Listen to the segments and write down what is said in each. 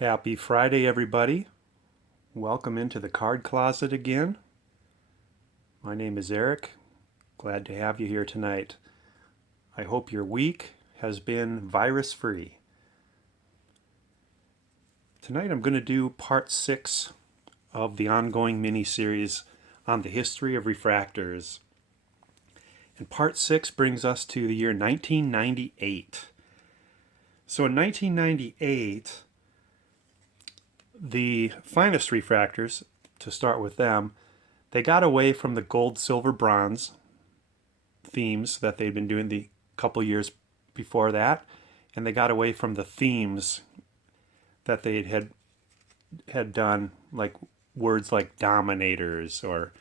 Happy Friday, everybody. Welcome into the card closet again. My name is Eric. Glad to have you here tonight. I hope your week has been virus-free. Tonight I'm going to do part 6 of the ongoing mini-series on the history of refractors. And part 6 brings us to the year 1998. So in 1998, the finest refractors, to start with them, they got away from the gold, silver, bronze themes that they'd been doing the couple years before that, and they got away from the themes that they had done, like words like dominators or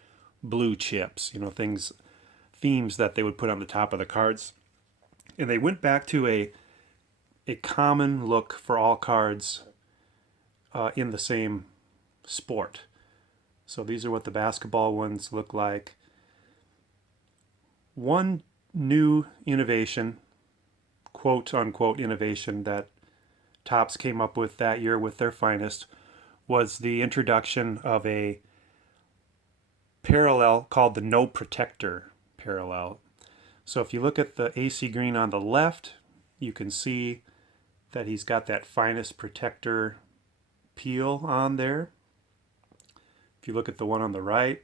blue chips, themes that they would put on the top of the cards. And they went back to a common look for all cards in the same sport. So these are what the basketball ones look like. One new innovation, quote unquote innovation, that Topps came up with that year with their finest was the introduction of a parallel called the no protector parallel. So if you look at the AC green on the left, you can see that he's got that finest protector peel on there. If you look at the one on the right,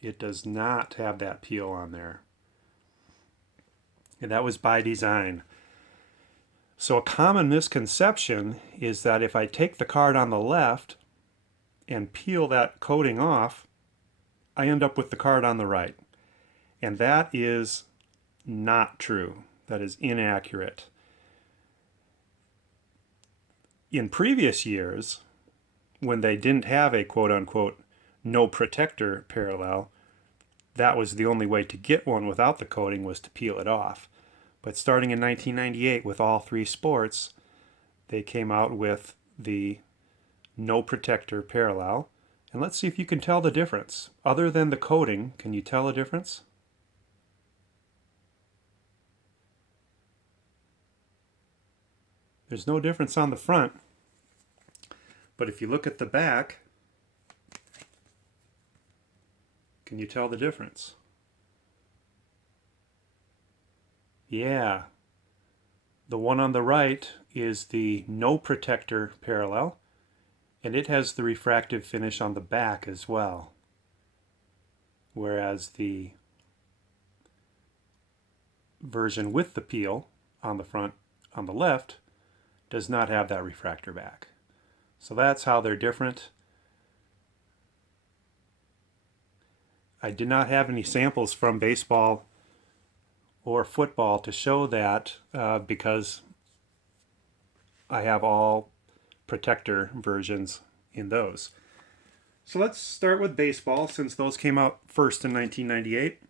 it does not have that peel on there. And that was by design. So a common misconception is that if I take the card on the left and peel that coating off, I end up with the card on the right. And that is not true. That is inaccurate. In previous years, when they didn't have a quote-unquote no protector parallel, that was the only way to get one without the coating, was to peel it off. But starting in 1998 with all three sports, they came out with the no protector parallel. And let's see if you can tell the difference. Other than the coating, can you tell a difference? There's no difference on the front. But if you look at the back, can you tell the difference? Yeah. The one on the right is the no protector parallel, and it has the refractive finish on the back as well. Whereas the version with the peel on the front on the left does not have that refractor back. So that's how they're different. I did not have any samples from baseball or football to show that because I have all protector versions in those. So let's start with baseball, since those came out first in 1998.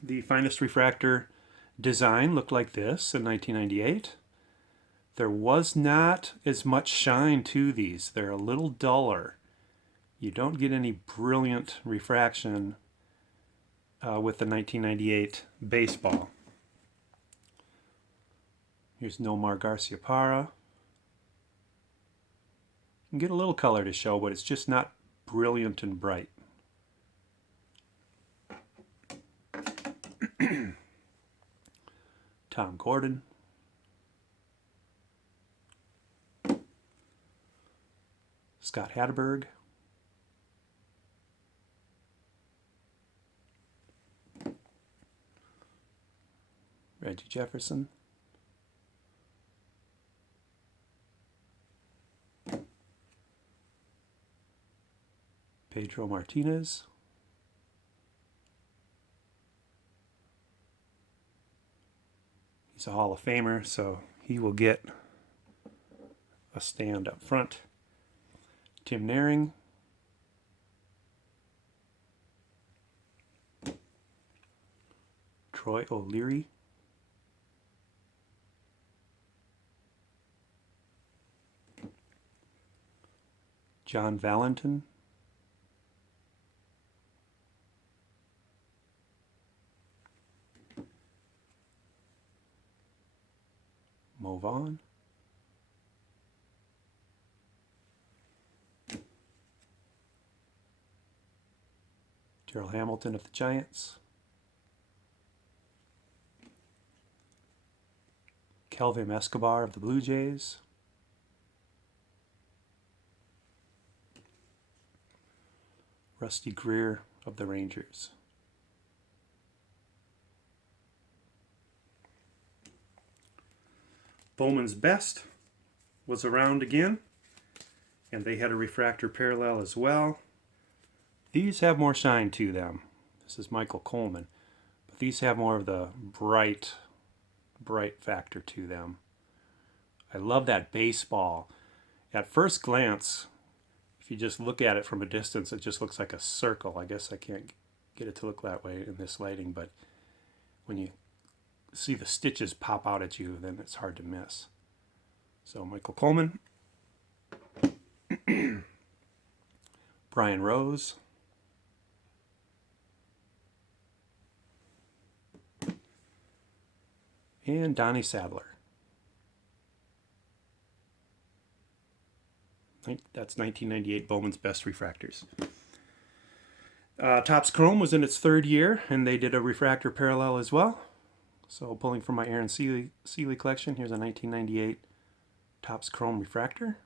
The finest refractor design looked like this in 1998. There was not as much shine to these. They're a little duller. You don't get any brilliant refraction with the 1998 baseball. Here's Nomar Garciaparra. You can get a little color to show, but it's just not brilliant and bright. Tom Gordon. Scott Hatteberg. Reggie Jefferson. Pedro Martinez. He's a Hall of Famer, so he will get a stand up front. Tim Naring. Troy O'Leary. John Valentin. Mo Vaughn. Gerald Hamilton of the Giants. Kelvin Escobar of the Blue Jays. Rusty Greer of the Rangers. Bowman's Best was around again, and they had a refractor parallel as well. These have more shine to them. This is Michael Coleman, but these have more of the bright factor to them. I love that baseball. At first glance, if you just look at it from a distance, it just looks like a circle. I guess I can't get it to look that way in this lighting, but when you see the stitches pop out at you, then it's hard to miss. So Michael Coleman, Brian Rose, and Donnie Sadler. That's 1998 Bowman's Best refractors. Topps Chrome was in its third year, and they did a refractor parallel as well. So pulling from my Aaron Seeley collection, here's a 1998 Topps Chrome refractor.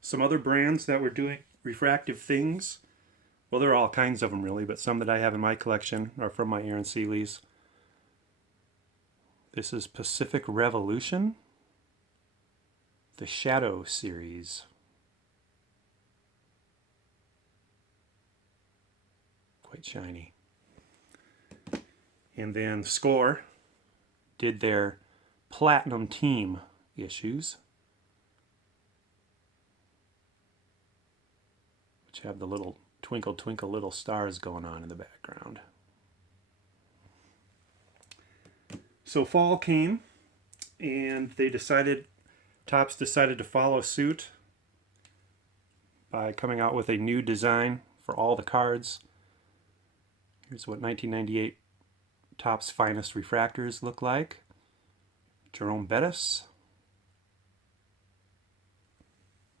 Some other brands that were doing refractive things, well, there are all kinds of them really, but some that I have in my collection are from my Aaron Seeley's. This is Pacific Revolution, the Shadow series. Quite shiny. And then Score did their Platinum Team issues, which have the little twinkle twinkle little stars going on in the background. So fall came, and Topps decided to follow suit by coming out with a new design for all the cards. Here's what 1998 Topps Finest Refractors look like. Jerome Bettis.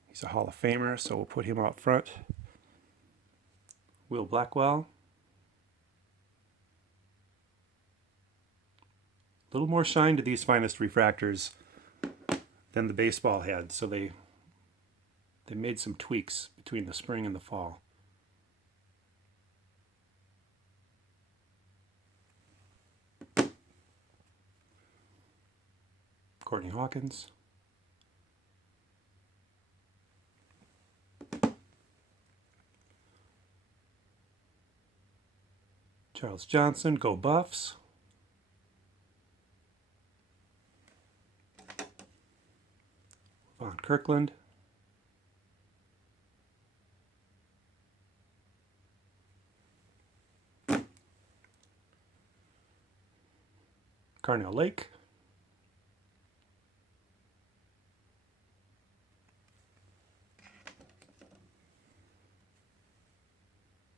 He's a Hall of Famer, so we'll put him out front. Will Blackwell. A little more shine to these Finest Refractors than the baseball had, so they made some tweaks between the spring and the fall. Courtney Hawkins. Charles Johnson, go Buffs. Von Kirkland. Carnell Lake.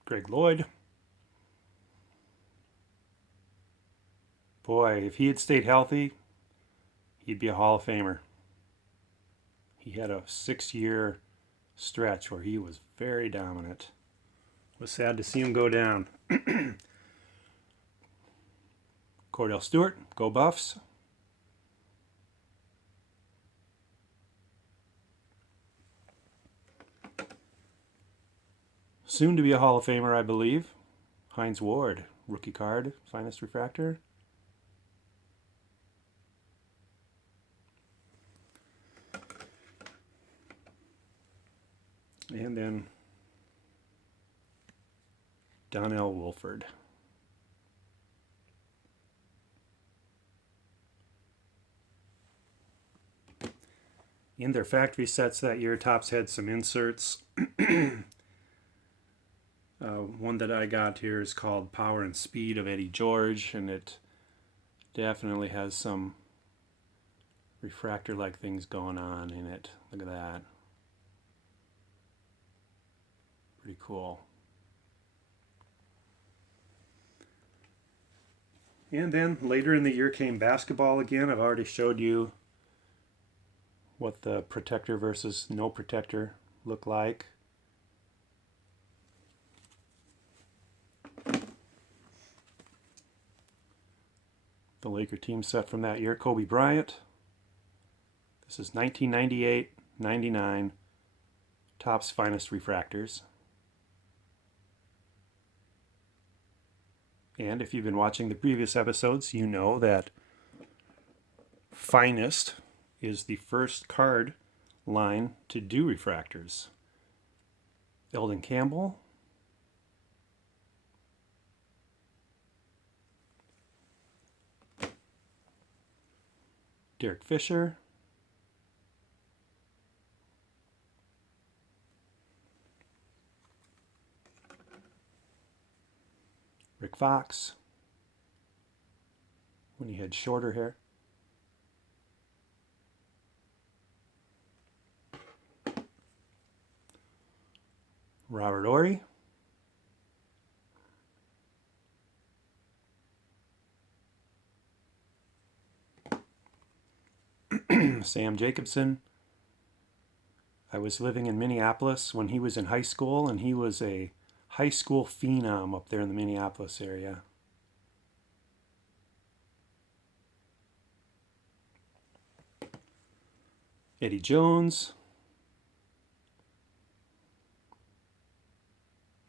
Greg Lloyd. Boy, if he had stayed healthy, he'd be a Hall of Famer. He had a 6-year stretch where he was very dominant. It was sad to see him go down. Cordell Stewart, go Buffs. Soon to be a Hall of Famer, I believe. Hines Ward, rookie card, Finest Refractor. And then Donnell Wolford. In their factory sets that year, Topps had some inserts. One that I got here is called Power and Speed of Eddie George, and it definitely has some refractor-like things going on in it. Look at that. Pretty cool. And then later in the year came basketball again. I've already showed you what the protector versus no protector look like. The Laker team set from that year. Kobe Bryant. This is 1998-99 Topps Finest Refractors. And if you've been watching the previous episodes, you know that Finest is the first card line to do refractors. Eldon Campbell, Derek Fisher, Rick Fox, when he had shorter hair, Robert Ory, Sam Jacobson. I was living in Minneapolis when he was in high school, and he was a high school phenom up there in the Minneapolis area. Eddie Jones.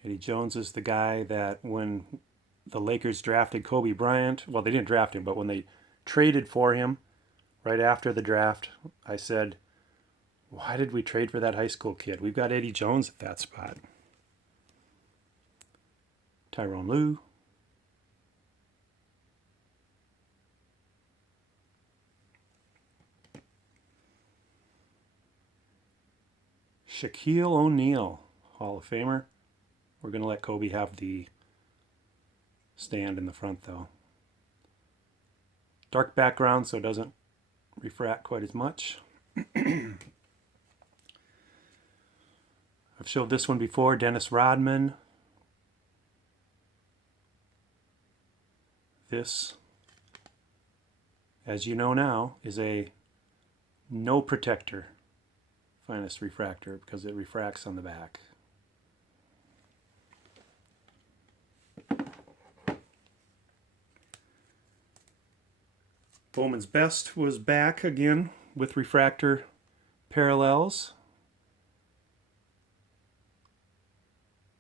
Eddie Jones is the guy that when the Lakers drafted Kobe Bryant, well, they didn't draft him, but when they traded for him right after the draft, I said, why did we trade for that high school kid? We've got Eddie Jones at that spot. Tyrone Lue. Shaquille O'Neal, Hall of Famer. We're going to let Kobe have the stand in the front, though. Dark background, so it doesn't refract quite as much. I've showed this one before, Dennis Rodman. This, as you know now, is a no protector Finest refractor because it refracts on the back. Bowman's Best was back again with refractor parallels.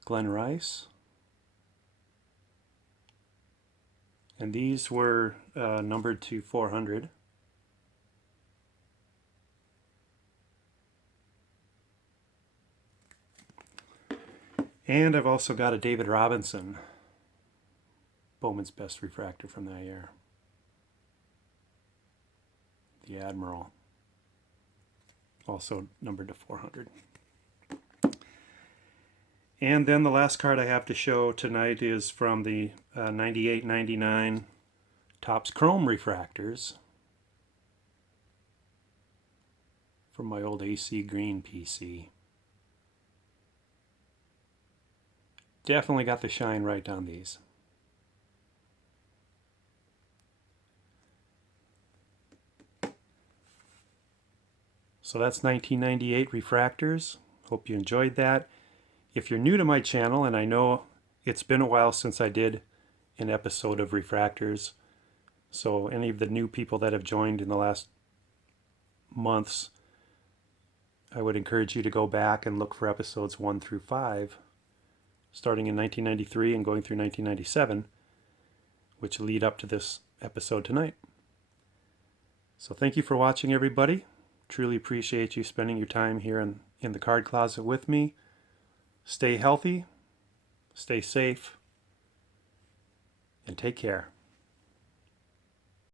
Glenn Rice. And these were numbered to 400. And I've also got a David Robinson Bowman's Best refractor from that year. The Admiral. Also numbered to 400. And then the last card I have to show tonight is from the 98-99 Topps Chrome refractors from my old AC Green PC. Definitely got the shine right on these. So that's 1998 refractors. Hope you enjoyed that. If you're new to my channel, and I know it's been a while since I did an episode of refractors, so any of the new people that have joined in the last months, I would encourage you to go back and look for episodes 1 through 5, starting in 1993 and going through 1997, which lead up to this episode tonight. So thank you for watching, everybody. Truly appreciate you spending your time here in the card closet with me. Stay healthy, stay safe, and take care.